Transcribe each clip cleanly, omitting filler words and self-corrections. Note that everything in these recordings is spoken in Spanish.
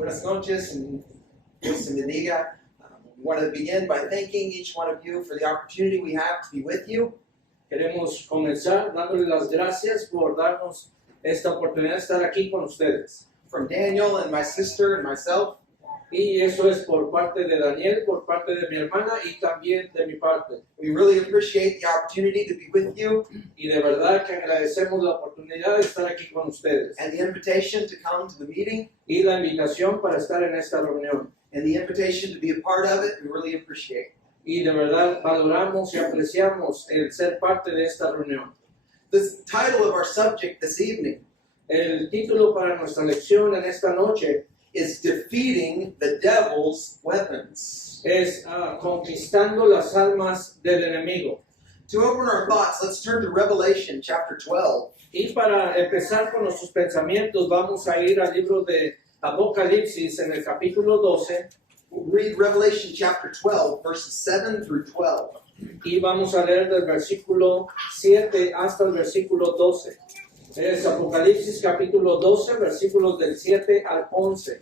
Buenas noches and Dios te bendiga. We want to begin by thanking each one of you for the opportunity we have to be with you. Queremos comenzar dándole las gracias por darnos esta oportunidad de estar aquí con ustedes. From Daniel and my sister and myself, Y eso es por parte de Daniel, por parte de mi hermana y también de mi parte. we really appreciate the opportunity to be with you Y de verdad que agradecemos la oportunidad de estar aquí con ustedes. and the invitation to come to the meeting Y la invitación para estar en esta reunión. and the invitation to be a part of it. We really appreciate. Y de verdad valoramos y apreciamos el ser parte de esta reunión. The title of our subject this evening El título para nuestra lección en esta noche is Defeating the Devil's Weapons. es conquistando las almas del enemigo. To open our thoughts, let's turn to Revelation chapter 12. Y para empezar con nuestros pensamientos, vamos a ir al libro de Apocalipsis en el capítulo 12 We'll read Revelation chapter 12, verses 7 through 12. y vamos a leer del versículo 7 hasta el versículo 12. Es Apocalipsis capítulo 12, versículos del 7 al 11.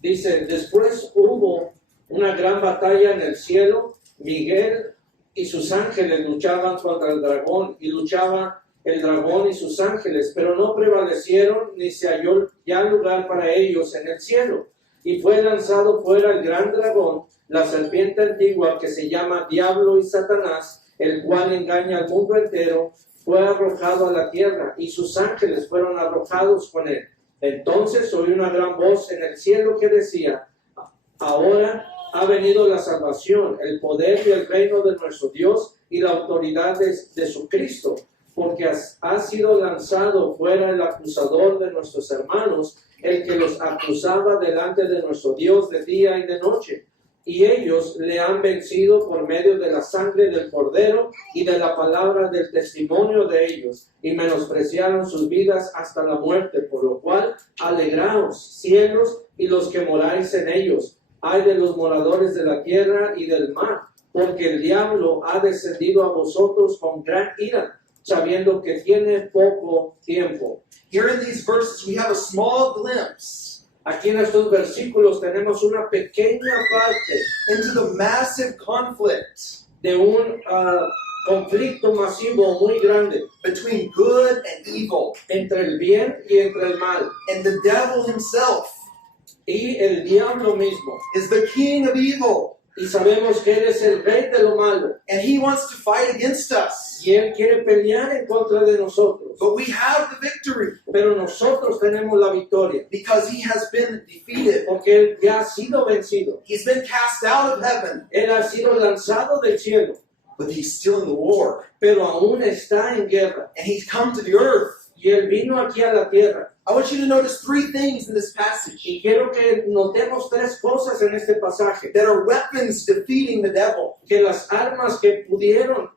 Dice, después hubo una gran batalla en el cielo, Miguel y sus ángeles luchaban contra el dragón, y luchaba el dragón y sus ángeles, pero no prevalecieron, ni se halló ya lugar para ellos en el cielo. Y fue lanzado fuera el gran dragón, la serpiente antigua que se llama Diablo y Satanás, el cual engaña al mundo entero, fue arrojado a la tierra, y sus ángeles fueron arrojados con él. Entonces oí una gran voz en el cielo que decía, ahora ha venido la salvación, el poder y el reino de nuestro Dios y la autoridad de su Cristo, porque ha sido lanzado fuera el acusador de nuestros hermanos, el que los acusaba delante de nuestro Dios de día y de noche. Y ellos le han vencido por medio de la sangre del Cordero y de la palabra del testimonio de ellos, y menospreciaron sus vidas hasta la muerte, por lo cual alegraos, cielos, y los que moráis en ellos. Ay de los moradores de la tierra y del mar, porque el diablo ha descendido a vosotros con gran ira, sabiendo que tiene poco tiempo. Here in these verses, we have a small glimpse Aquí en estos versículos tenemos una pequeña parte into the massive conflict de un conflicto masivo muy grande between good and evil, entre el bien y entre el mal. and the devil himself Y el diablo mismo. is the king of evil, Y sabemos que él es el rey de lo malo. and he wants to fight against us. Y él quiere pelear en contra de nosotros. But we have the victory Pero nosotros tenemos la victoria. because he has been defeated. Porque él ya ha sido vencido. He's been cast out of heaven, Él ha sido lanzado del cielo. but he's still in the war, Pero aún está en guerra. and he's come to the earth. Y él vino aquí a la tierra. I want you to notice three things in this passage Y quiero que notemos tres cosas en este pasaje. that are weapons defeating the devil. Que las armas que pudieron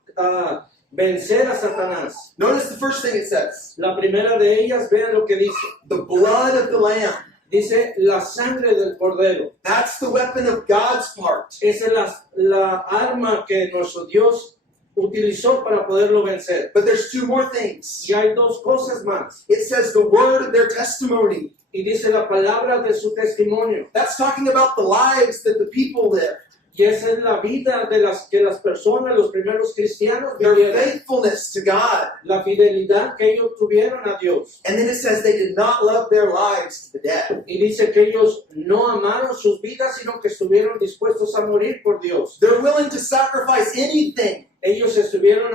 vencer a Satanás. Notice the first thing it says, La primera de ellas, vean lo que dice. the blood of the Lamb. Dice la sangre del cordero. That's the weapon of God's part. Esa es la arma que nuestro Dios utilizó para poderlo vencer. But there's two more things. Y hay dos cosas más. It says the word of their testimony. Y dice la palabra de su testimonio. That's talking about the lives that the people live, Y esa es la vida de las personas, los primeros cristianos their vivieron. faithfulness to God. La fidelidad que ellos tuvieron a Dios. And then it says they did not love their lives to the death. Y dice que ellos no amaron sus vidas, sino que estuvieron dispuestos a morir por Dios. They're willing to sacrifice anything Ellos estuvieron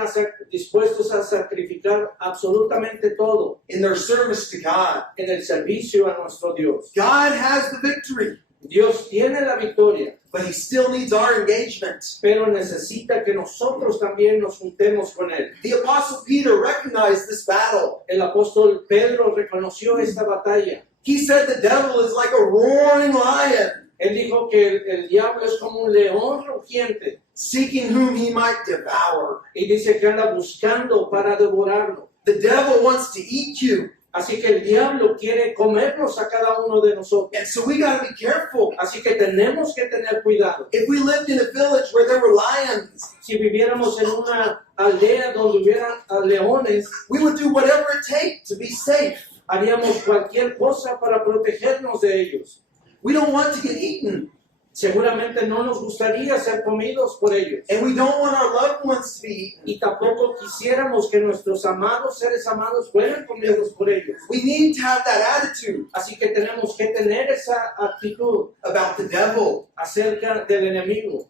dispuestos a sacrificar absolutamente todo in their service to God. en el servicio a nuestro Dios. God has the victory, Dios tiene la victoria, but he still needs our engagement. pero necesita que nosotros también nos juntemos con Él. The Apostle Peter recognized this battle. El apóstol Pedro reconoció esta batalla. He said the devil is like a roaring lion, Él dijo que el diablo es como un león rugiente seeking whom he might devour. y dice que anda buscando para devorarlo. The devil wants to eat you. Así que el diablo quiere comernos a cada uno de nosotros. And so we got to be careful. Así que tenemos que tener cuidado. If we lived in a village where there were lions, Si viviéramos en una aldea donde hubiera leones, we would do whatever it takes to be safe. haríamos cualquier cosa para protegernos de ellos. We don't want to get eaten. Seguramente no nos gustaría ser comidos por ellos. And we don't want our loved ones to be eaten. Y tampoco quisiéramos que nuestros amados, seres amados, fueran comidos por ellos. We need to have that attitude Así que tenemos que tener esa actitud about the devil. acerca del enemigo.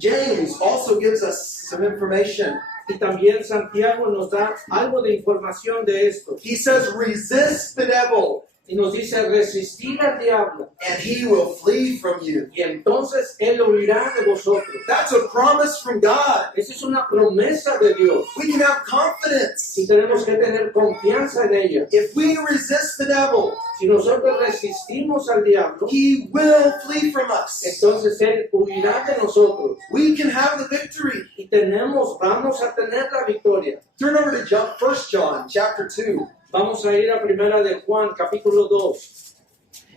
James also gives us some information. Y también Santiago nos da algo de información de esto. He says, resist the devil, Y nos dice resistir al diablo. and he will flee from you. Y entonces él huirá de vosotros. That's a promise from God. Esa es una promesa de Dios. We can have confidence. Y tenemos que tener confianza en ella. If we resist the devil, Si nosotros resistimos al diablo, he will flee from us. entonces él huirá de nosotros. We can have the victory. Y vamos a tener la victoria. Turn over to 1 John chapter 2. Vamos a ir a primera de Juan, capítulo 2.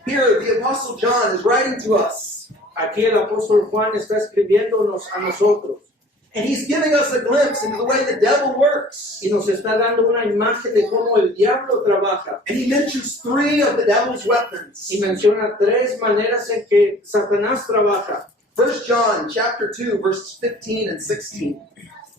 Here, the Apostle John is writing to us, Aquí el apóstol Juan está escribiéndonos a nosotros. and he's giving us a glimpse into the way the devil works. Y nos está dando una imagen de cómo el diablo trabaja. And he mentions 3 of the devil's weapons. Y menciona 3 maneras en que Satanás trabaja. 1 John chapter 2, verses 15 and 16.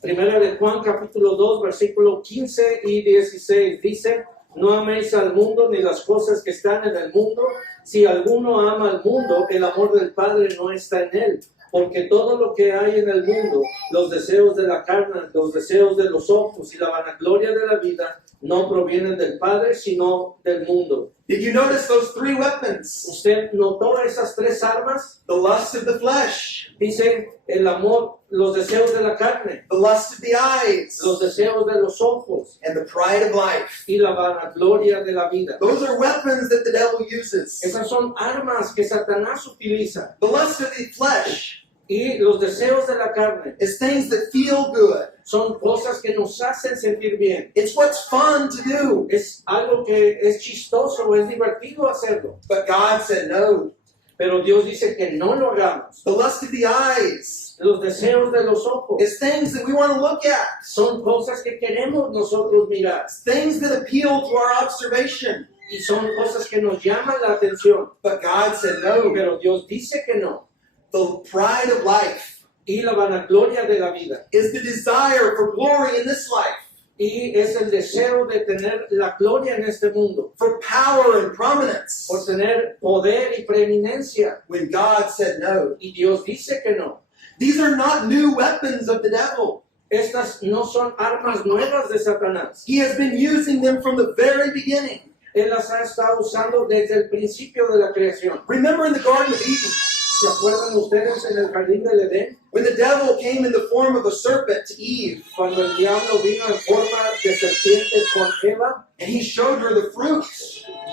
Primera de Juan, capítulo 2, versículo 15 y 16. Dice, no améis al mundo ni las cosas que están en el mundo. Si alguno ama al mundo, el amor del Padre no está en él. Porque todo lo que hay en el mundo, los deseos de la carne, los deseos de los ojos y la vanagloria de la vida, no provienen del Padre, sino del mundo. Did you notice those 3 weapons? ¿Usted notó esas 3 armas? The lust of the flesh, Dice el amor, los deseos de la carne, the lust of the eyes, los deseos de los ojos and the pride of life. y la vanagloria de la vida. Those are weapons that the devil uses. Esas son armas que Satanás utiliza. The lust of the flesh Y los deseos de la carne is things that feel good. son cosas que nos hacen sentir bien. It's what's fun to do. Es algo que es chistoso, es divertido hacerlo. But God said no. Pero Dios dice que no lo hagamos. The lust of the eyes Los deseos de los ojos is things that we want to look at. son cosas que queremos nosotros mirar. It's things that appeal to our observation. Y son cosas que nos llaman la atención. But God said no. Pero Dios dice que no. The pride of life Y la vanagloria de la vida. is the desire for glory in this life, Y es el deseo de tener la gloria en este mundo. for power and prominence. Por tener poder y preeminencia. When God said no. Y Dios dice que no. These are not new weapons of the devil. Estas no son armas nuevas de Satanás. He has been using them from the very beginning. Él las ha estado usando desde el principio de la creación. Remember in the Garden of Eden, ¿Se acuerdan ustedes en el jardín del Edén? when the devil came in the form of a serpent to Eve, Cuando el diablo vino en forma de serpiente con Eva and he showed her the fruit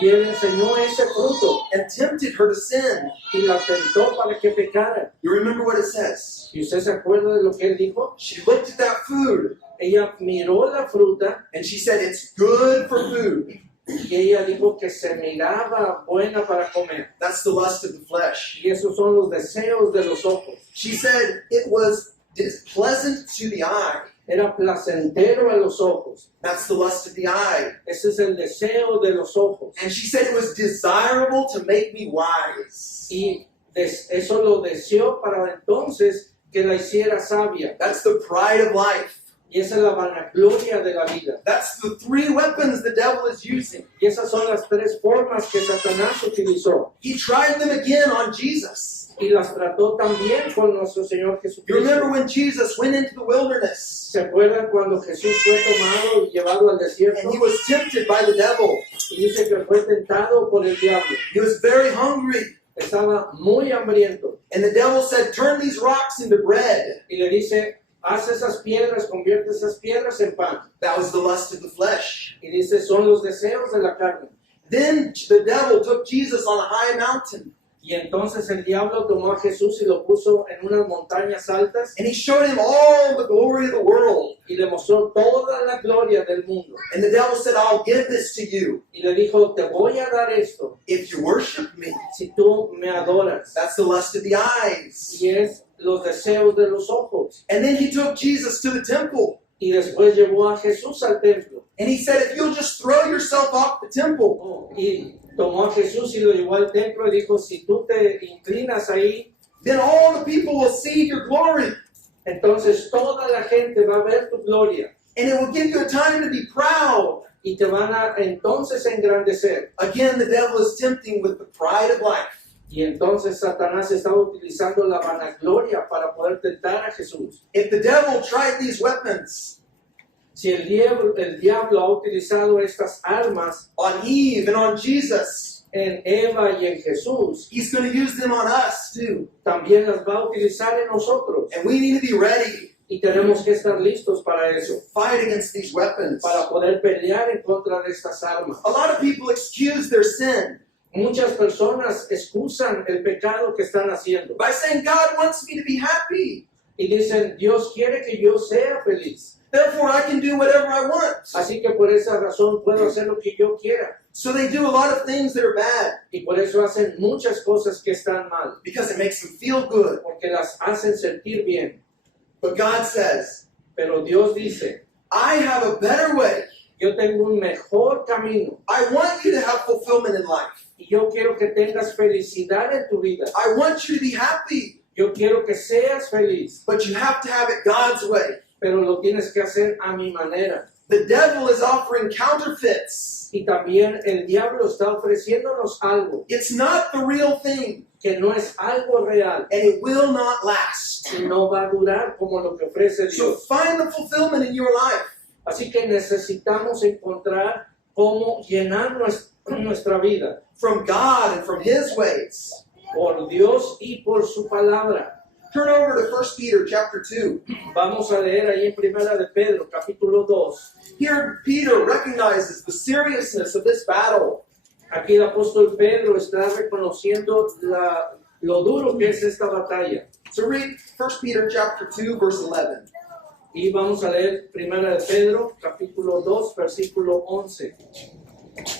y él enseñó ese fruto and tempted her to sin. y la tentó para que pecara. You remember what it says? ¿Y usted se acuerda de lo que él dijo? She looked at that food Ella miró la fruta and she said, "It's good for food." y ella dijo que se miraba buena para comer. That's the lust of the flesh. Y esos son los deseos de los ojos. She said it was pleasant to the eye. Era placentero a los ojos. That's the lust of the eye. Ese es el deseo de los ojos. And she said it was desirable to make me wise. Y eso lo deseó para entonces que la hiciera sabia. That's the pride of life. Y esa es la vanagloria de la vida. That's the 3 weapons the devil is using. Y esas son las 3 formas que Satanás utilizó. He tried them again on Jesus. Y las trató también con nuestro Señor You Jesucristo. remember when Jesus went into the wilderness ¿Se acuerdan cuando Jesús fue tomado y llevado al desierto? and he was tempted by the devil? Y dice que fue tentado por el diablo. He was very hungry. Estaba muy hambriento. And the devil said, "Turn these rocks into bread." Y le dice, haz esas piedras, convierte esas piedras en pan. That was the lust of the flesh. Y dice, son los deseos de la carne. Then the devil took Jesus on a high mountain Y entonces el diablo tomó a Jesús y lo puso en unas montañas altas and he showed him all the glory of the world. y le mostró toda la gloria del mundo. And the devil said, "I'll give this to you Y le dijo, te voy a dar esto if you worship me." si tú me adoras. That's the lust of the eyes. Y es los deseos de los ojos. And then he took Jesus to the temple. Y después llevó a Jesús al templo. And he said, "If you'll just throw yourself off the temple, Y tomó a Jesús y lo llevó al templo y dijo, si tú te inclinas ahí, then all the people will see your glory. entonces toda la gente va a ver tu gloria And it will give you a time to be proud. y te van a entonces engrandecer. Again, the devil is tempting with the pride of life. Y entonces Satanás estaba utilizando la vanagloria para poder tentar a Jesús. If the devil tried these weapons Si el diablo ha utilizado estas armas on Eve and on Jesus, en Eva y en Jesús, he's going to use them on us too. también las va a utilizar en nosotros. And we need to be ready Y tenemos que estar listos para to eso, fight against these weapons. para poder pelear en contra de estas armas. A lot of people excuse their sin Muchas personas excusan el pecado que están haciendo by saying, God wants me to be happy. y dicen, Dios quiere que yo sea feliz. Therefore, I can do whatever I want. Así que por esa razón puedo hacer lo que yo quiera. So they do a lot of things that are bad Y por eso hacen muchas cosas que están mal, because it makes them feel good. porque las hacen sentir bien. But God says, Pero Dios dice, I have a better way. yo tengo un mejor camino I want you to have fulfillment in life. y yo quiero que tengas felicidad en tu vida. I want you to be happy, Yo quiero que seas feliz, but you have to have it God's way. pero lo tienes que hacer a mi manera. The devil is offering counterfeits. Y también el diablo está ofreciéndonos algo It's not the real thing, que no es algo real and it will not last. y no va a durar como lo que ofrece So Dios. find the fulfillment in your life. Así que necesitamos encontrar cómo llenar nuestra vida From God and from His ways. por Dios y por su palabra. Turn over to 1 Peter chapter 2. Vamos a leer ahí en Primera de Pedro, capítulo 2. Here Peter recognizes the seriousness of this battle. Aquí el apóstol Pedro está reconociendo lo duro que es esta batalla. So read 1 Peter chapter 2 verse 11. Y vamos a leer Primera de Pedro, capítulo 2, versículo 11.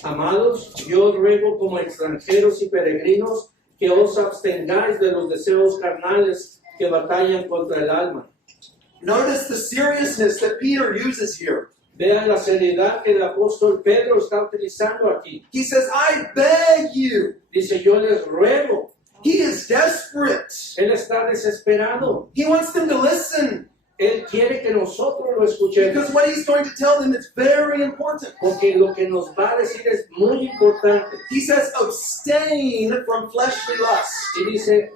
Amados, yo os ruego como extranjeros y peregrinos que os abstengáis de los deseos carnales que batallan contra el alma. Notice the seriousness that Peter uses here. Vean la seriedad que el apóstol Pedro está utilizando aquí. He says, I beg you. Dice, yo les ruego. He is desperate. Él está desesperado. He wants them to listen Él quiere que nosotros lo escuchemos. because what he's going to tell them is very important. Porque lo que nos va a decir es muy importante. He says, abstain from fleshly lust. Y dice,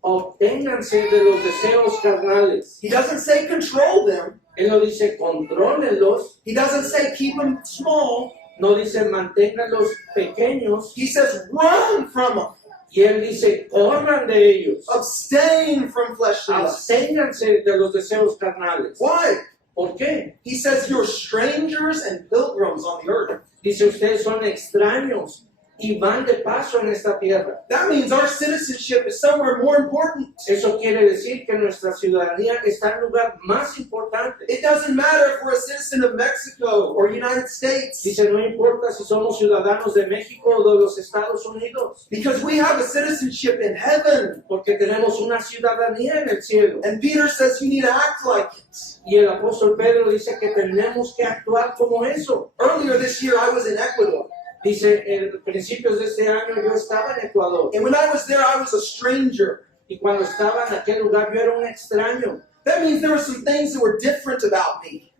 obténganse de los deseos carnales. He doesn't say control them. Él no dice, contrólenlos. He doesn't say keep them small. No dice, manténganlos pequeños. He says run from them. Y él dice, corran de ellos. Abstain from fleshly lust. Absténganse de los deseos carnales. Why? ¿Por qué? He says you're strangers and pilgrims on the earth. Dice, ustedes son extraños y van de paso en esta tierra. That means our citizenship is somewhere more important. Eso quiere decir que nuestra ciudadanía está en un lugar más importante. It doesn't matter if we're a citizen of Mexico or United States, Dice, no importa si somos ciudadanos de México o de los Estados Unidos, because we have a citizenship in heaven. porque tenemos una ciudadanía en el cielo. And Peter says you need to act like it. Y el apóstol Pedro dice que tenemos que actuar como eso. Earlier this year, I was in Ecuador. Dice, en principios de este año yo estaba en Ecuador. And when I was there, I was a stranger. Y cuando estaba en aquel lugar yo era un extraño. That means there were some things that were different about me.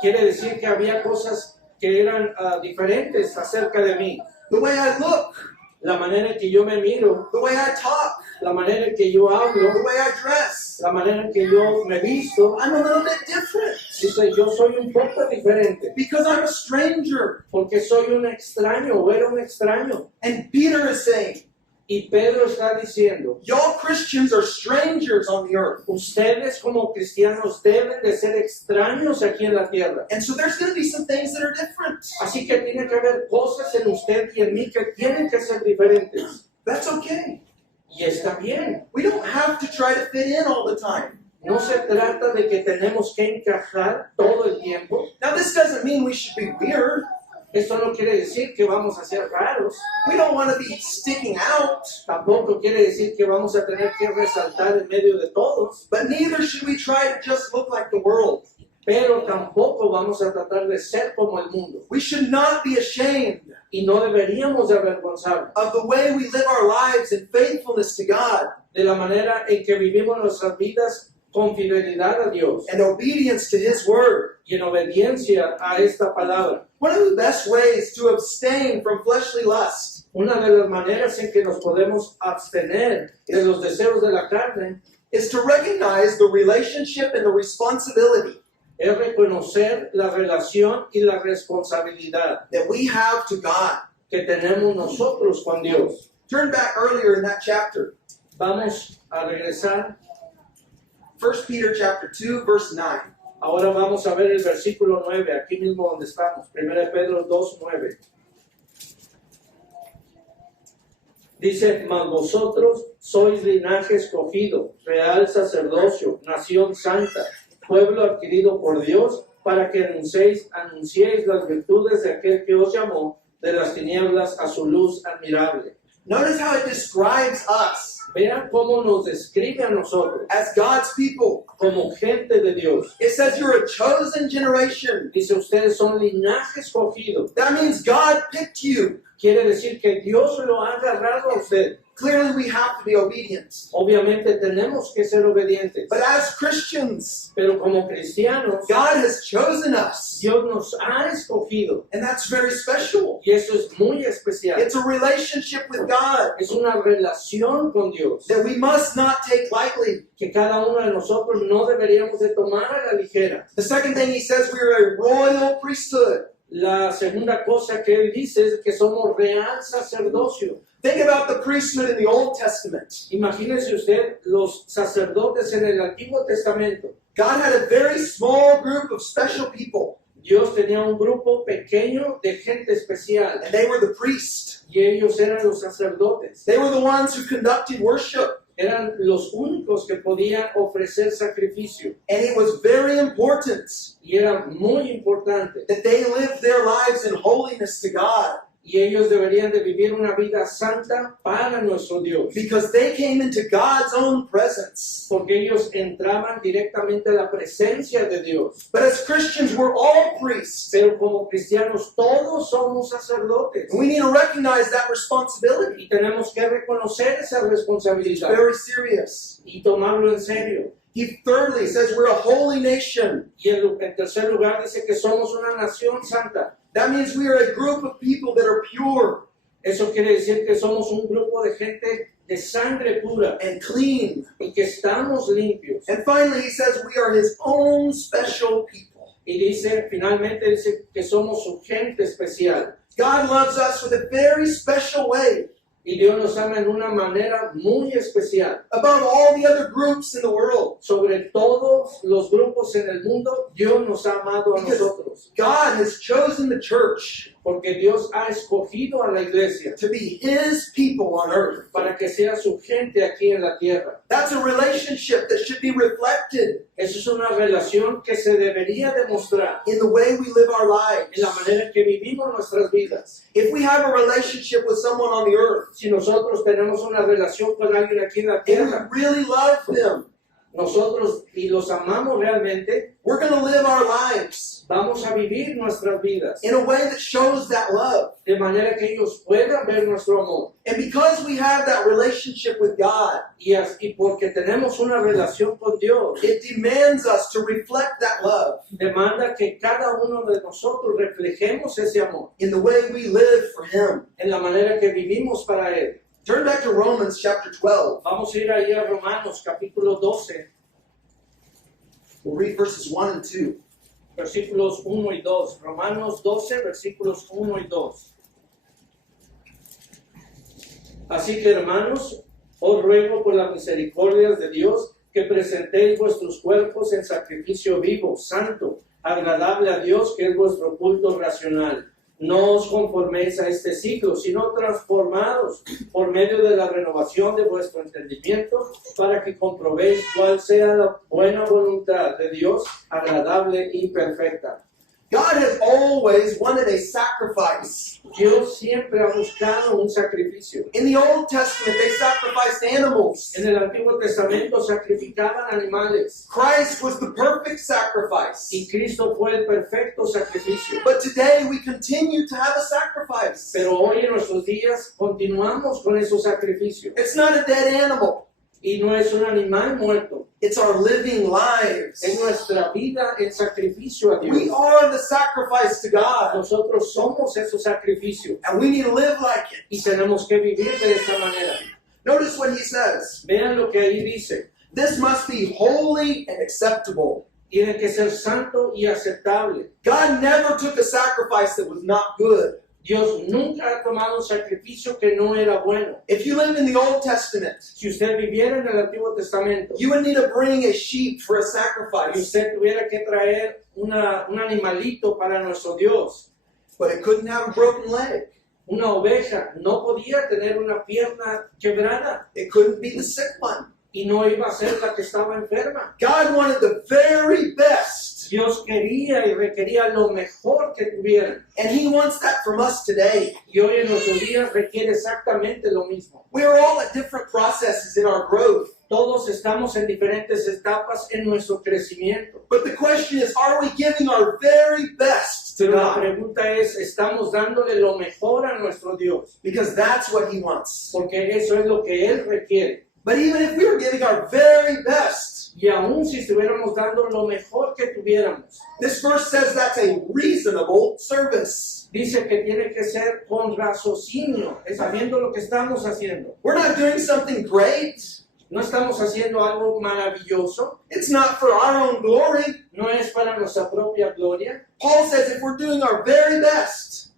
Quiere decir que había cosas que eran diferentes acerca de mí. The way I look, La manera en que yo me miro, the way I talk, la manera en que yo hablo, the way I dress. la manera en que yo me visto. I'm a little bit different Dice, yo soy un poco diferente because I'm a stranger. porque soy un extraño o era un extraño. And Peter is saying, Y Pedro está diciendo, y'all Christians are strangers on the earth. ustedes como cristianos deben de ser extraños aquí en la tierra. And so there's going to be some things that are different. Así que tiene que haber cosas en usted y en mí que tienen que ser diferentes. That's okay. Y está bien. We don't have to try to fit in all the time. No se trata de que tenemos que encajar todo el tiempo. Now, this doesn't mean we should be weird. Esto no quiere decir que vamos a ser raros. We don't want to be sticking out. Tampoco quiere decir que vamos a tener que resaltar en medio de todos. But neither should we try to just look like the world. pero tampoco vamos a tratar de ser como el mundo. We should not be ashamed Y no deberíamos de avergonzarnos of the way we live our lives in faithfulness to God de la manera en que vivimos nuestras vidas con fidelidad a Dios and obedience to His Word. y en obediencia a esta palabra. One of the best ways to abstain from fleshly lust Una de las maneras en que nos podemos abstener de los deseos de la carne is to recognize the relationship and the responsibility es reconocer la relación y la responsabilidad that we have to God. que tenemos nosotros con Dios. Turn back earlier in that chapter, Vamos a regresar. 1 Peter chapter 2, verse 9. Ahora vamos a ver el versículo 9, aquí mismo donde estamos. 1 Pedro 2, 9. Dice, mas vosotros sois linaje escogido, real sacerdocio, nación santa, pueblo adquirido por Dios, para que anunciéis las virtudes de aquel que os llamó de las tinieblas a su luz admirable. Notice how it describes us Vean cómo nos describe a nosotros as God's people. como gente de Dios. It says you're a chosen generation. Dice, ustedes son linaje escogido. That means God picked you. Quiere decir que Dios lo ha agarrado a usted. Clearly, we have to be obedient. Obviamente tenemos que ser obedientes. But as Christians, Pero como cristianos, God has chosen us. Dios nos ha escogido. And that's very special. Y eso es muy especial. It's a relationship with God Es una relación con Dios that we must not take lightly. que cada uno de nosotros no deberíamos de tomar a la ligera. The second thing he says, we are a royal priesthood. La segunda cosa que él dice es que somos real sacerdocio. Think about the priesthood in the Old Testament. Imagínese usted los sacerdotes en el Antiguo Testamento. God had a very small group of special people, Dios tenía un grupo pequeño de gente especial and they were the priests. y ellos eran los sacerdotes. They were the ones who conducted worship. Eran los únicos que podían ofrecer sacrificio And it was very important y era muy importante. that they lived their lives in holiness to God, Y ellos deberían de vivir una vida santa para nuestro Dios. because they came into God's own presence. Porque ellos entraban directamente a la presencia de Dios. But as Christians, we're all priests. Pero como cristianos todos somos sacerdotes. And we need to recognize that responsibility. Y tenemos que reconocer esa It's responsabilidad very serious. y tomarlo en serio. He thirdly says we're a holy nation. Y en tercer lugar dice que somos una nación santa. That means we are a group of people that are pure Eso quiere decir que somos un grupo de gente de sangre pura and clean. y que estamos limpios. And finally, he says we are his own special people. Y dice, finalmente dice que somos su gente especial. God loves us with a very special way, Y Dios nos ama en una manera muy especial. above all the other groups in the world. Sobre todos los grupos en el mundo, Dios nos ha amado a nosotros. God has chosen the church Porque Dios ha escogido a la iglesia to be his people on earth. para que sea su gente aquí en la tierra. That's a relationship that should be reflected Esa es una relación que se debería demostrar in the way we live our en la lives. manera en que vivimos nuestras vidas. If we have a relationship with someone on the earth Si nosotros tenemos una relación con alguien aquí en la and tierra, we really love them, nosotros y los amamos realmente, we're going to live our lives vamos a vivir nuestras vidas in a way that shows that love. de manera que ellos puedan ver nuestro amor. And because we have that relationship with God, Y porque tenemos una relación con Dios, it demands us to reflect that love demanda que cada uno de nosotros reflejemos ese amor in the way we live for him. en la manera que vivimos para Él. Turn back to Romans chapter 12. Vamos a ir ahí a Romanos capítulo 12, We'll read verses 1 and 2. versículos 1 y 2. Romanos 12, versículos 1 y 2. Así que, hermanos, os ruego por las misericordias de Dios que presentéis vuestros cuerpos en sacrificio vivo, santo, agradable a Dios, que es vuestro culto racional. No os conforméis a este siglo, sino transformados por medio de la renovación de vuestro entendimiento, para que comprobéis cuál sea la buena voluntad de Dios, agradable y perfecta. God has always wanted a sacrifice. Dios siempre ha buscado un sacrificio. In the Old Testament, they sacrificed animals. En el Antiguo Testamento sacrificaban animales Christ was the perfect sacrifice. y Cristo fue el perfecto sacrificio. But today we continue to have a sacrifice. Pero hoy en nuestros días continuamos con esos sacrificios. It's not a dead animal. Y no es un animal muerto, It's our living lives. es nuestra vida el sacrificio a We Dios. are the sacrifice to God. Nosotros somos esos sacrificios And we need to live like it. y tenemos que vivir de esta manera. Notice what he says. Vean lo que ahí dice. This must be holy and acceptable. Tiene que ser santo y aceptable. God never took a sacrifice that was not good. Dios nunca ha tomado un sacrificio que no era bueno. If you lived in the Old Testament, Si usted viviera en el Antiguo Testamento you would need to bring a sheep for a y sacrifice, usted tuviera que traer un animalito para nuestro Dios, but it couldn't have a broken leg. una oveja, no podía tener una pierna quebrada It couldn't be the sick one. y no iba a ser la que estaba enferma. God wanted the very best, Dios quería y requería lo mejor que tuvieran. and He wants that from us today. Y hoy en nuestros días requiere exactamente lo mismo. We are all at different processes in our growth, Todos estamos en diferentes etapas en nuestro crecimiento. but the question is, are we giving our very best to Pero la God? pregunta es, ¿estamos dándole lo mejor a nuestro Dios? Because that's what He wants. Porque eso es lo que Él requiere. But even if we were giving our very best, Y aún si estuviéramos dando lo mejor que tuviéramos, this verse says that's a reasonable service. dice que tiene que ser con raciocinio, sabiendo lo que estamos haciendo. We're not doing something great. No estamos haciendo algo maravilloso, It's not for our own glory. no es para nuestra propia gloria. Paul says if we're doing our very best,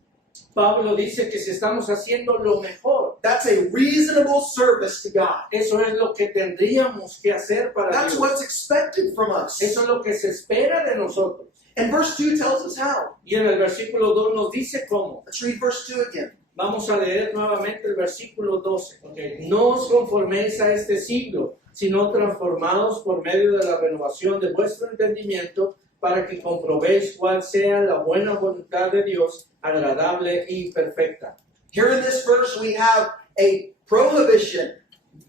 Pablo dice que si estamos haciendo lo mejor, that's a reasonable service to God. eso es lo que tendríamos que hacer para That's Dios. what's expected from us. Eso es lo que se espera de nosotros. And verse 2 tells us how. Y en el versículo 2 nos dice cómo. Let's read verse 2 again. Vamos a leer nuevamente el versículo 12. No os conforméis a este siglo, sino transformados por medio de la renovación de vuestro entendimiento, para que comprobéis cuál sea la buena voluntad de Dios, agradable y perfecta. Here in this verse we have a prohibition,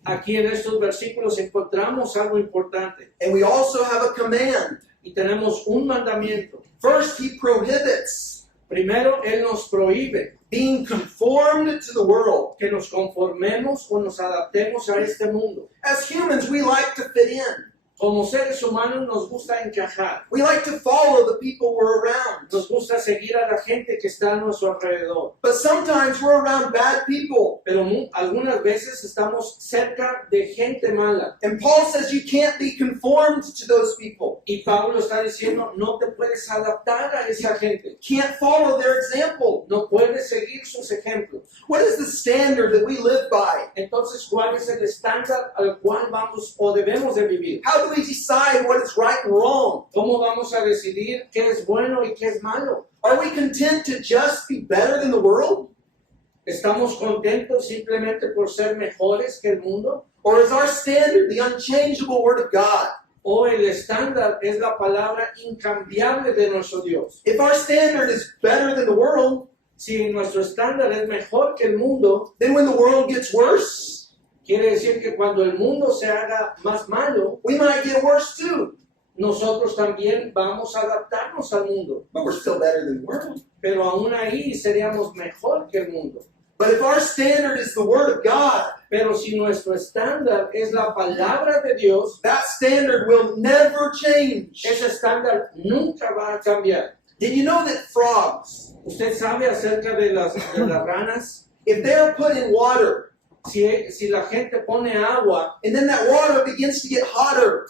Aquí en estos versículos encontramos algo importante and we also have a command. y tenemos un mandamiento. First, he prohibits Primero, Él nos prohíbe being conformed to the world. que nos conformemos o nos adaptemos a este mundo. As humans, we like to fit in. Como seres humanos nos gusta encajar, We like to follow the people we're around. nos gusta seguir a la gente que está a nuestro alrededor. But sometimes we're around bad people. Pero algunas veces estamos cerca de gente mala. And Paul says you can't be conformed to those people. Y Pablo está diciendo, no te puedes adaptar a esa gente. Can't follow their example. No puedes seguir sus ejemplos. What is the standard that we live by? Entonces, ¿cuál es el estándar al cual vamos o debemos de vivir? How do we decide what is right and wrong? ¿Cómo vamos a decidir qué es bueno y qué es malo? Are we content to just be better than the world? ¿Estamos contentos simplemente por ser mejores que el mundo? Or is our standard the unchangeable Word of God? ¿O el estándar es la palabra incambiable de nuestro Dios? If our standard is better than the world, Si nuestro estándar es mejor que el mundo, then when the world gets worse, quiere decir que cuando el mundo se haga más malo, we might get worse too. nosotros también vamos a adaptarnos al mundo. But we're still better than the world. Pero aún ahí seríamos mejor que el mundo. But if our standard is the Word of God, Pero si nuestro estándar es la palabra de Dios, that standard will never change. ese estándar nunca va a cambiar. Did you know that frogs, ¿Usted sabe acerca de las ranas? if they're put in water, Si la gente pone agua and then that water begins to get hotter,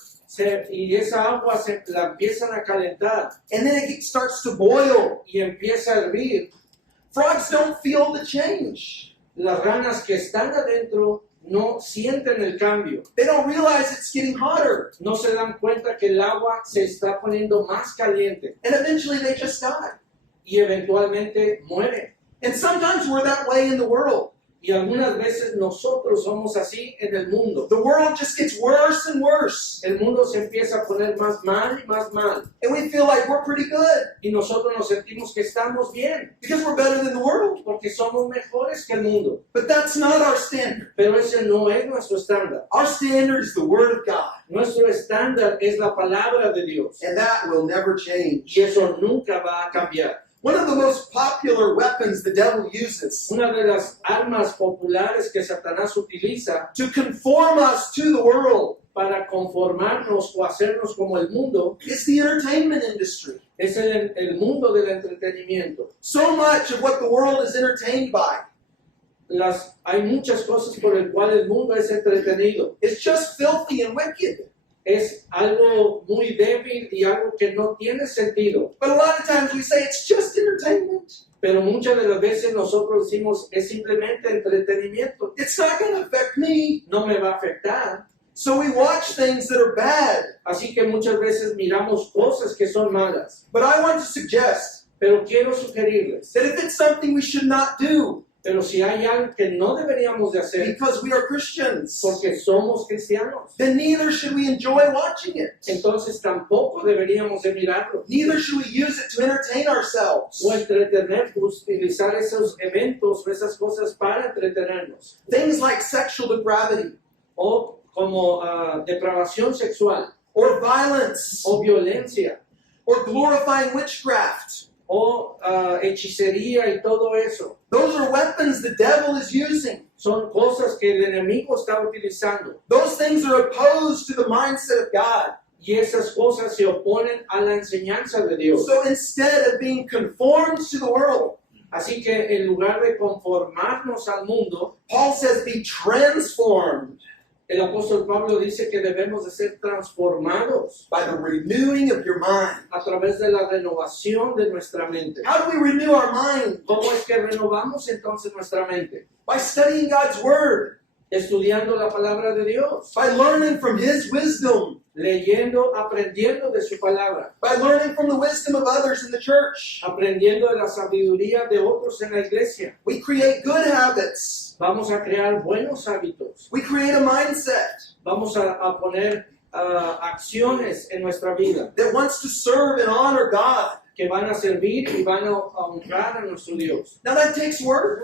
y esa agua la empiezan a calentar and then it starts to boil, y empieza a hervir, frogs don't feel the change. las ranas que están adentro no sienten el cambio. They don't realize it's getting hotter, No se dan cuenta que el agua se está poniendo más caliente and eventually they just die. y eventualmente mueren. And sometimes we're that way in the world. Y algunas veces nosotros somos así en el mundo. The world just gets worse and worse. El mundo se empieza a poner más mal y más mal. And we feel like we're pretty good Y nosotros nos sentimos que estamos bien, because we're better than the world. porque somos mejores que el mundo. But that's not our standard. Pero ese no es nuestro estándar. Our standard is the Word of God. Nuestro estándar es la palabra de Dios. And that will never change. Y eso nunca va a cambiar. One of the most popular weapons the devil uses Una de las armas populares que Satanás utiliza to conform us to the world para conformarnos o hacernos como el mundo is the entertainment industry. es el mundo del entretenimiento. So much of what the world is entertained by Hay muchas cosas por el cual el mundo es entretenido. is just filthy and wicked. Es algo muy débil y algo que no tiene sentido. But a lot of times we say it's just entertainment. Pero muchas de las veces nosotros decimos es simplemente entretenimiento. It's not going to affect me. No me va a afectar. So we watch things that are bad. Así que muchas veces miramos cosas que son malas. But I want to suggest Pero quiero sugerirles, that if it's something we should not do pero si hay algo que no deberíamos de hacer because we are Christians, porque somos cristianos, then neither should we enjoy watching it. entonces tampoco deberíamos de mirarlo. Neither should we use it to entertain ourselves. O entretener, utilizar esos eventos o esas cosas para entretenernos. Things like sexual depravity O como depravación sexual, or violence o violencia, or glorifying witchcraft. o hechicería y todo eso. Those are weapons the devil is using. Son cosas que el enemigo está utilizando. Those things are opposed to the mindset of God. Y esas cosas se oponen a la enseñanza de Dios. So instead of being conformed to the world, Así que en lugar de conformarnos al mundo, Paul says be transformed el apóstol Pablo dice que debemos de ser transformados by the renewing of your mind. a través de la renovación de nuestra mente. How do we renew our mind? ¿Cómo es que renovamos entonces nuestra mente? By studying God's Word, Estudiando la palabra de Dios, by learning from His wisdom, leyendo, aprendiendo de su palabra, by learning from the wisdom of others in the church. aprendiendo de la sabiduría de otros en la iglesia. We create good habits. Vamos a crear buenos hábitos. We create a mindset Vamos a poner acciones en nuestra vida that wants to serve and honor God. que van a servir y van a honrar a nuestro Dios. Now that takes work.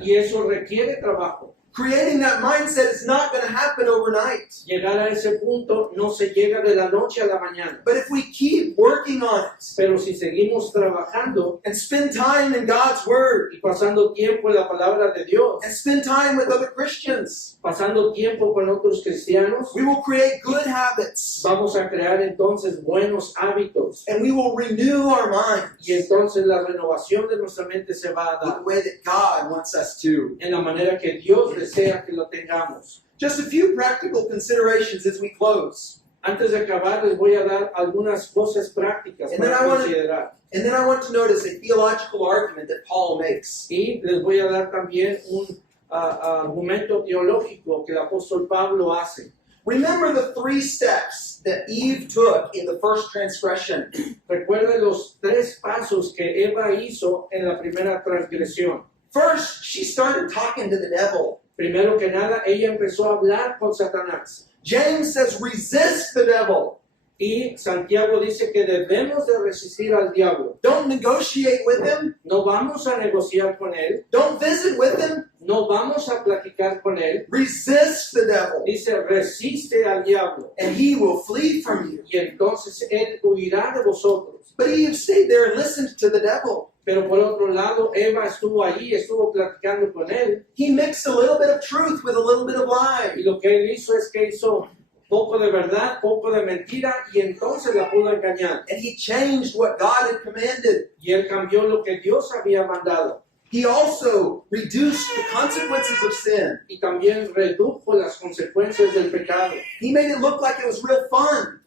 Y eso requiere trabajo. Creating that mindset is not going to happen overnight. Llegar a ese punto no se llega de la noche a la mañana. But if we keep working on it Pero si seguimos trabajando and spend time in God's Word y pasando tiempo en la palabra de Dios, and spend time with other Christians, pasando tiempo con otros cristianos, we will create good habits vamos a crear entonces buenos hábitos. and we will renew our minds Y entonces la renovación de nuestra mente se va a the dar way that God wants us to. en la manera que Dios desea que lo tengamos. Just a few practical considerations as we close. Antes de acabar, les voy a dar algunas cosas prácticas And then para I wanna- considerar. And then I want to notice a theological argument that Paul makes. Y les voy a dar también un argumento teológico que el apóstol Pablo hace. Remember the 3 steps that Eve took in the first transgression. Recuerden los 3 pasos que Eva hizo en la primera transgresión. First, she started talking to the devil. Primero que nada, ella empezó a hablar con Satanás. James says, resist the devil. Y Santiago dice que debemos de resistir al diablo. Don't negotiate with him. No vamos a negociar con él. Don't visit with him. No vamos a platicar con él. Resist the devil, Dice, resiste al diablo. and he will flee from you. Y entonces él huirá de vosotros. But Eve stayed there and listened to the devil. Pero por otro lado, Eva estuvo allí, estuvo platicando con él. He mixed a little bit of truth with a little bit of lie. Y lo que él hizo es que hizo poco de verdad, poco de mentira, y entonces la pudo engañar. And he changed what God had commanded. Y él cambió lo que Dios había mandado. He also reduced the consequences of sin. Y también redujo las consecuencias del pecado. He made it look like it was real fun.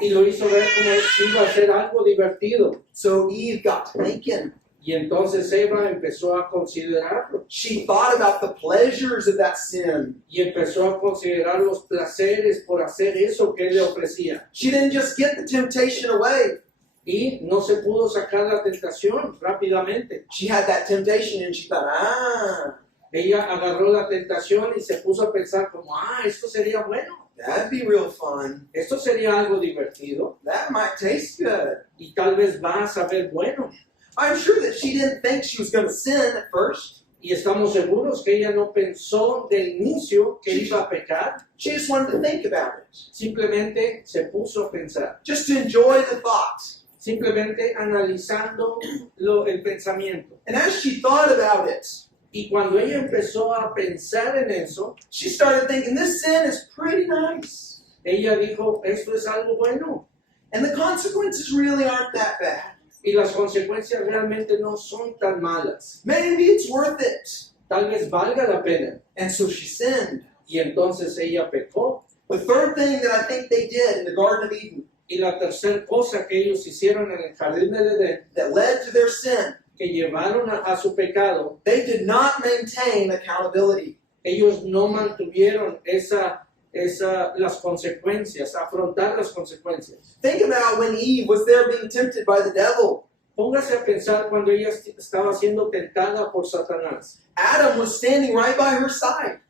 Y lo hizo ver como iba a ser algo divertido. So Eve got to thinking. Y entonces Eva empezó a considerarlo. She thought about the pleasures of that sin. Y empezó a considerar los placeres por hacer eso que él le ofrecía. She didn't just get the temptation away. Y no se pudo sacar la tentación rápidamente. She had that temptation and she thought, Ella agarró la tentación y se puso a pensar como, esto sería bueno, That'd be real fun. esto sería algo divertido That might taste good. y tal vez va a saber bueno. I'm sure that she didn't think she was going to sin at first. Y estamos seguros que ella no pensó de inicio que iba a pecar, She just wanted to think about it, simplemente se puso a pensar, just to enjoy the thought. simplemente analizando el pensamiento. And as she thought about it, Y cuando ella empezó a pensar en eso, she started thinking, this sin is pretty nice. ella dijo, esto es algo bueno. And the consequences really aren't that bad. Y las consecuencias realmente no son tan malas. Maybe it's worth it. Tal vez valga la pena. And so she sinned. Y entonces ella pecó. The third thing that I think they did in the Garden of Eden Y la tercera cosa que ellos hicieron en el jardín del Edén, that led to their sin, que llevaron a su pecado, they did not maintain accountability. ellos no mantuvieron las consecuencias, afrontar las consecuencias. Think about when Eve was there being tempted by the devil. Póngase a pensar cuando ella estaba siendo tentada por Satanás. Adam was standing right by her side.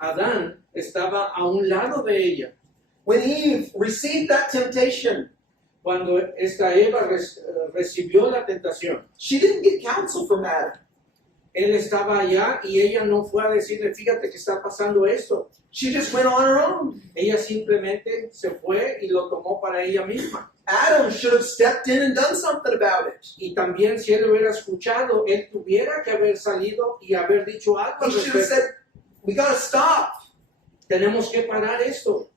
Adán estaba a un lado de ella. When Eve received that temptation, Cuando esta Eva recibió la tentación, she didn't get counsel from Adam. él estaba allá y ella no fue a decirle, fíjate que está pasando esto. She just went on her own. Ella simplemente se fue y lo tomó para ella misma. Adam should have stepped in and done something about it. Y también si él hubiera escuchado, él tuviera que haber salido y haber dicho algo al He should have respecto. said, we got to stop. Tenemos que parar esto.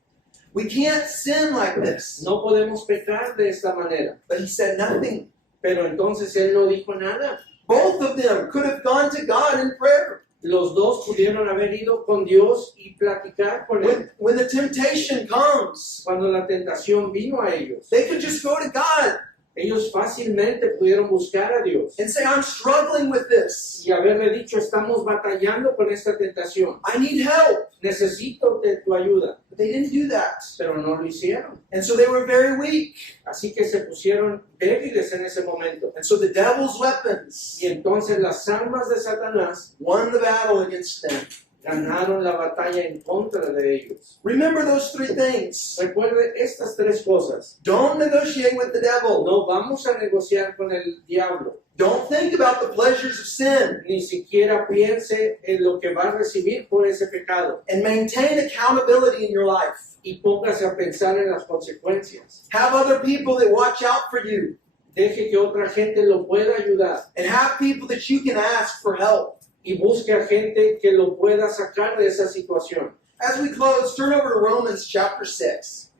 We can't sin like this. No podemos pecar de esta manera. But he said nothing. Pero entonces él no dijo nada. Both of them could have gone to God in prayer. Los dos pudieron haber ido con Dios y platicar con él. When the temptation comes, Cuando la tentación vino a ellos, they could just go to God ellos fácilmente pudieron buscar a Dios and say, I'm struggling with this. y haberle dicho, estamos batallando con esta tentación. I need help. Necesito de tu ayuda. But they didn't do that. Pero no lo hicieron. And so they were very weak. Así que se pusieron débiles en ese momento. And so the devil's weapons Y entonces las armas de Satanás won the battle against them. ganaron la batalla en contra de ellos. Remember those three things. Recuerde estas tres cosas. Don't negotiate with the devil. No vamos a negociar con el diablo. Don't think about the pleasures of sin. Ni siquiera piense en lo que va a recibir por ese pecado. And maintain accountability in your life. Y póngase a pensar en las consecuencias. Have other people that watch out for you. Deje que otra gente lo pueda ayudar. And have people that you can ask for help. Y busque a gente que lo pueda sacar de esa situación. As we close, turn over to Romans chapter 6.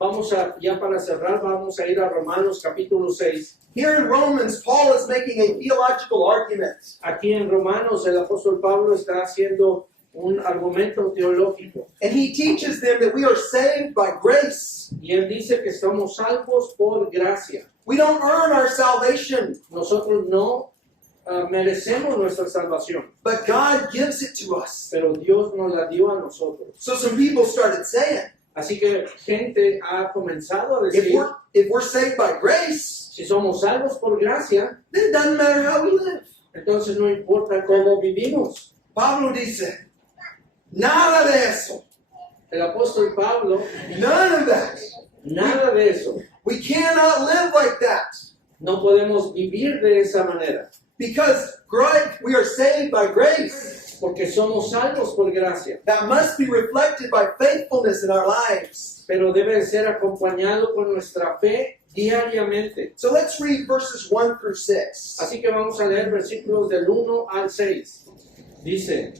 Ya para cerrar, vamos a ir a Romanos capítulo 6. Here in Romans, Paul is making a theological argument. Aquí en Romanos el apóstol Pablo está haciendo un argumento teológico. And he teaches them that we are saved by grace. Y él dice que estamos salvos por gracia. We don't earn our salvation, Nosotros no merecemos nuestra salvación, but God gives it to us. pero Dios nos la dio a nosotros. So some people started saying, Así que gente ha comenzado a if decir, we're saved by grace, si somos salvos por gracia, then it doesn't matter how we live. entonces no importa cómo vivimos. Pablo dice, nada de eso. El apóstol Pablo, None of that. nada de eso. We cannot live like that. No podemos vivir de esa manera, Because we are saved by grace. porque somos salvos por gracia, That must be reflected by faithfulness in our lives. pero debe ser acompañado con nuestra fe diariamente. So let's read verses 1 through 6. Así que vamos a leer versículos del 1 al 6. Dice,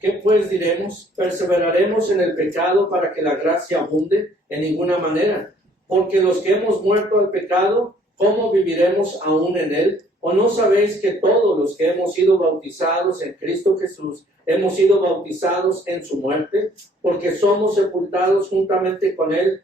¿qué pues diremos? ¿Perseveraremos en el pecado para que la gracia abunde? En ninguna manera. Porque los que hemos muerto al pecado, ¿cómo viviremos aún en él? ¿O no sabéis que todos los que hemos sido bautizados en Cristo Jesús, hemos sido bautizados en su muerte? Porque somos sepultados juntamente con él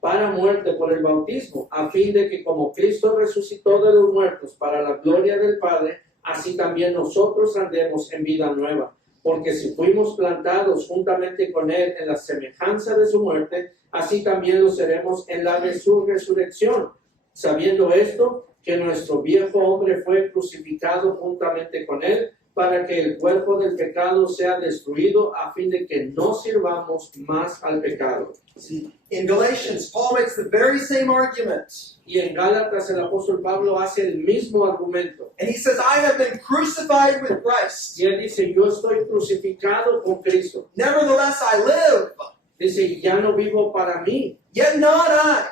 para muerte por el bautismo, a fin de que como Cristo resucitó de los muertos para la gloria del Padre, así también nosotros andemos en vida nueva. Porque si fuimos plantados juntamente con él en la semejanza de su muerte, así también lo seremos en la de su resurrección. sabiendo esto, que nuestro viejo hombre fue crucificado juntamente con él, para que el cuerpo del pecado sea destruido, a fin de que no sirvamos más al pecado. See, in Galatians, Paul makes the very same argument. Y en Gálatas el apóstol Pablo hace el mismo argumento. And he says, I have been crucified with Christ. Y él dice, yo estoy crucificado con Cristo. Nevertheless, I live. Dice, ya no vivo para mí. Yet not I,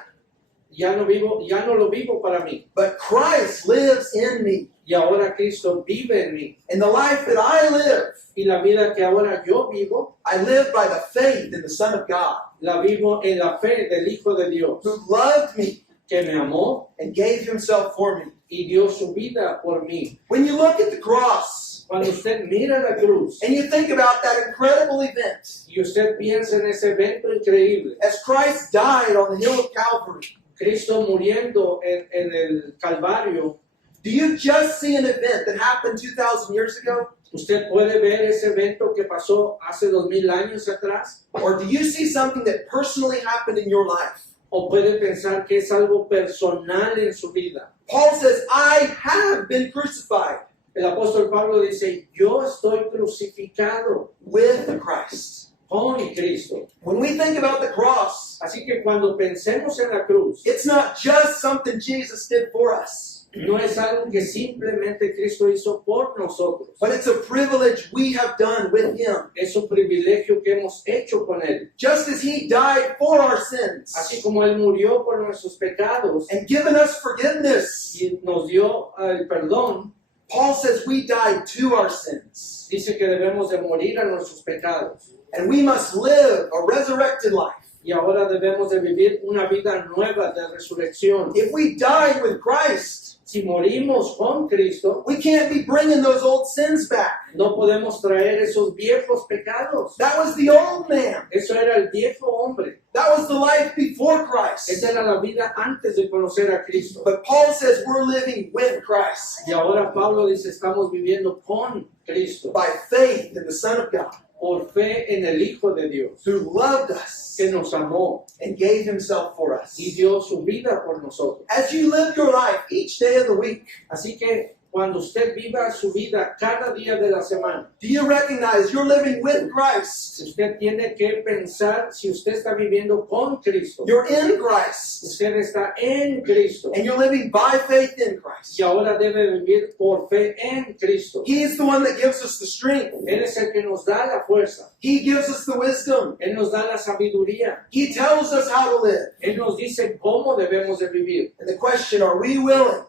Ya no lo vivo para mí. but Christ lives in me. Y ahora Cristo vive en mí. And the life that I live, Y la vida que ahora yo vivo, I live by the faith in the Son of God, la vivo en la fe del Hijo de Dios, who loved me que me amó and gave himself for me. y dio su vida por mí. When you look at the cross Cuando usted mira la cruz and you think about that incredible event, y usted piensa en ese evento increíble, as Christ died on the hill of Calvary, Cristo muriendo en el Calvario, do you just see an event that happened 2,000 years ago? usted puede ver ese evento que pasó hace 2000 años atrás, Or do you see something that personally happened in your life? o puede pensar que es algo personal en su vida. Paul says, I have been crucified El apóstol Pablo dice, yo estoy crucificado with Christ. con Cristo. When we think about the cross, Así que cuando pensemos en la cruz, it's not just something Jesus did for us, no es algo que simplemente Cristo hizo por nosotros. but it's a privilege we have done with Him. Es un privilegio que hemos hecho con Él. Just as He died for our sins Así como Él murió por nuestros pecados and given us forgiveness, y nos dio el perdón, Paul says we died to our sins. dice que debemos de morir a nuestros pecados. And we must live a resurrected life. Y ahora debemos de vivir una vida nueva de resurrección. If we died with Christ, Si morimos con Cristo, we can't be bringing those old sins back. no podemos traer esos viejos pecados. That was the old man. Eso era el viejo hombre. That was the life before Christ. Esa era la vida antes de conocer a Cristo. But Paul says we're living with Christ Y ahora Pablo dice, estamos viviendo con Cristo, by faith in the Son of God, por fe en el Hijo de Dios, who loved us que nos amó and gave himself for us. y dio su vida por nosotros. As you live your life each day of the week, Así que cuando usted viva su vida cada día de la semana, do you recognize you're living with Christ? usted tiene que pensar si usted está viviendo con Cristo. You're in Christ, Usted está en Cristo and you're living by faith in Christ. y ahora debe vivir por fe en Cristo. He's the one that gives us the strength. Él es el que nos da la fuerza. He gives us the wisdom. Él nos da la sabiduría. He tells us how to live. Él nos dice cómo debemos de vivir. And the question, are we willing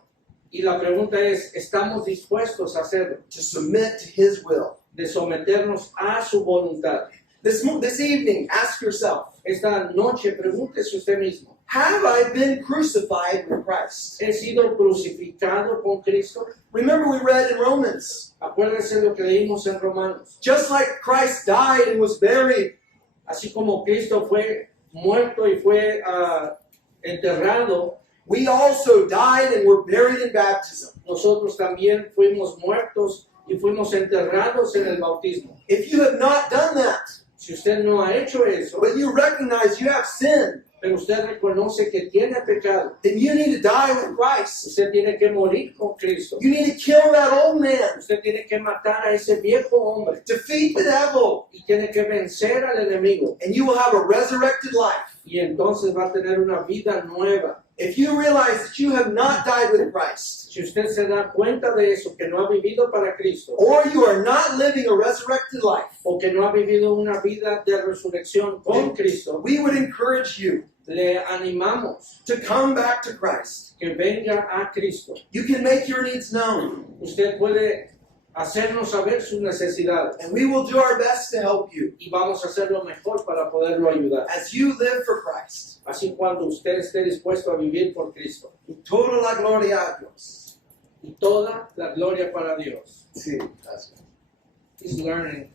Y la pregunta es, ¿estamos dispuestos a hacerlo? to submit to His will? De someternos a su voluntad. This evening, ask yourself, Esta noche pregúntese usted mismo, have I been crucified with Christ? ¿he sido crucificado con Cristo? Remember we read in Romans, Acuérdense lo que leímos en Romanos. just like Christ died and was buried, Así como Cristo fue muerto y fue enterrado, we also died and were buried in baptism. nosotros también fuimos muertos y fuimos enterrados en el bautismo. If you have not done that, Si usted no ha hecho eso, but you recognize you have sinned, pero usted reconoce que tiene pecado, then you need to die with Christ. usted tiene que morir con Cristo. You need to kill that old man, Usted tiene que matar a ese viejo hombre defeat the devil, y tiene que vencer al enemigo. and you will have a resurrected life. Y entonces va a tener una vida nueva. If you realize that you have not died with Christ, Si usted se da cuenta de eso, que no ha vivido para Cristo, or you are not living a resurrected life, o que no ha vivido una vida de resurrección con Cristo, we would encourage you le animamos to come back to Christ. que venga a Cristo. You can make your needs known, Usted puede hacernos saber sus necesidades and we will do our best to help you y vamos a hacer lo mejor para poderlo ayudar. as you live for Christ. Así cuando usted esté dispuesto a vivir por Cristo. Y toda la gloria a Dios. Y toda la gloria para Dios. Sí, gracias. He's learning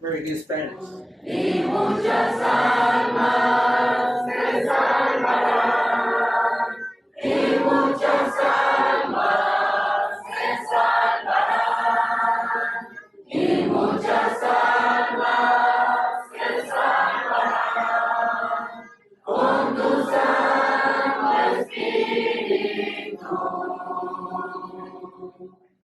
very good Spanish. Y muchas almas